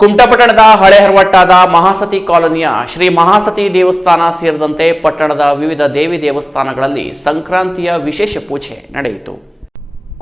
ಕುಮಟಪಟ್ಟಣದ ಹಳೆ ಹರವಟ್ಟಾದ ಮಹಾಸತಿ ಕಾಲೋನಿಯ ಶ್ರೀ ಮಹಾಸತಿ ದೇವಸ್ಥಾನ ಸೇರಿದಂತೆ ಪಟ್ಟಣದ ವಿವಿಧ ದೇವಿ ದೇವಸ್ಥಾನಗಳಲ್ಲಿ ಸಂಕ್ರಾಂತಿಯ ವಿಶೇಷ ಪೂಜೆ ನಡೆಯಿತು.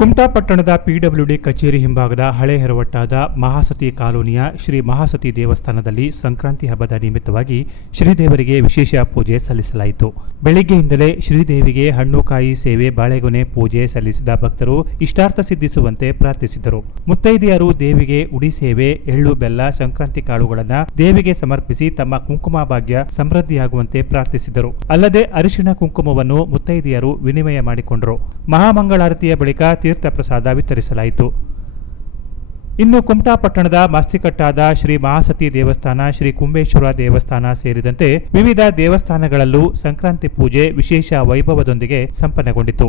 ಕುಮಟಾ ಪಟ್ಟಣದ ಪಿಡಬ್ಲ್ಯೂಡಿ ಕಚೇರಿ ಹಿಂಭಾಗದ ಹಳೆ ಹೆರವಟ್ಟಾದ ಮಹಾಸತಿ ಕಾಲೋನಿಯ ಶ್ರೀ ಮಹಾಸತಿ ದೇವಸ್ಥಾನದಲ್ಲಿ ಸಂಕ್ರಾಂತಿ ಹಬ್ಬದ ನಿಮಿತ್ತವಾಗಿ ಶ್ರೀದೇವರಿಗೆ ವಿಶೇಷ ಪೂಜೆ ಸಲ್ಲಿಸಲಾಯಿತು. ಬೆಳಿಗ್ಗೆಯಿಂದಲೇ ಶ್ರೀದೇವಿಗೆ ಹಣ್ಣು ಕಾಯಿ ಸೇವೆ ಬಾಳೆಗೊನೆ ಪೂಜೆ ಸಲ್ಲಿಸಿದ ಭಕ್ತರು ಇಷ್ಟಾರ್ಥ ಸಿದ್ಧಿಸುವಂತೆ ಪ್ರಾರ್ಥಿಸಿದರು. ಮುತ್ತೈದೆಯರು ದೇವಿಗೆ ಉಡಿ ಸೇವೆ, ಎಳ್ಳು ಬೆಲ್ಲ, ಸಂಕ್ರಾಂತಿ ಕಾಳುಗಳನ್ನು ದೇವಿಗೆ ಸಮರ್ಪಿಸಿ ತಮ್ಮ ಕುಂಕುಮ ಭಾಗ್ಯ ಸಮೃದ್ಧಿಯಾಗುವಂತೆ ಪ್ರಾರ್ಥಿಸಿದರು. ಅಲ್ಲದೆ ಅರಿಶಿಣ ಕುಂಕುಮವನ್ನು ಮುತ್ತೈದೆಯರು ವಿನಿಮಯ ಮಾಡಿಕೊಂಡರು. ಮಹಾಮಂಗಳಾರತಿಯ ಬಳಿಕ ತೀರ್ಥ ಪ್ರಸಾದ ವಿತರಿಸಲಾಯಿತು ಇನ್ನು ಕುಮಟಾ ಪಟ್ಟಣದ ಮಾಸ್ತಿಕಟ್ಟಾದ ಶ್ರೀ ಮಹಾಸತಿ ದೇವಸ್ಥಾನ, ಶ್ರೀ ಕುಂಬೇಶ್ವರ ದೇವಸ್ಥಾನ ಸೇರಿದಂತೆ ವಿವಿಧ ದೇವಸ್ಥಾನಗಳಲ್ಲೂ ಸಂಕ್ರಾಂತಿ ಪೂಜೆ ವಿಶೇಷ ವೈಭವದೊಂದಿಗೆ ಸಂಪನ್ನಗೊಂಡಿತು.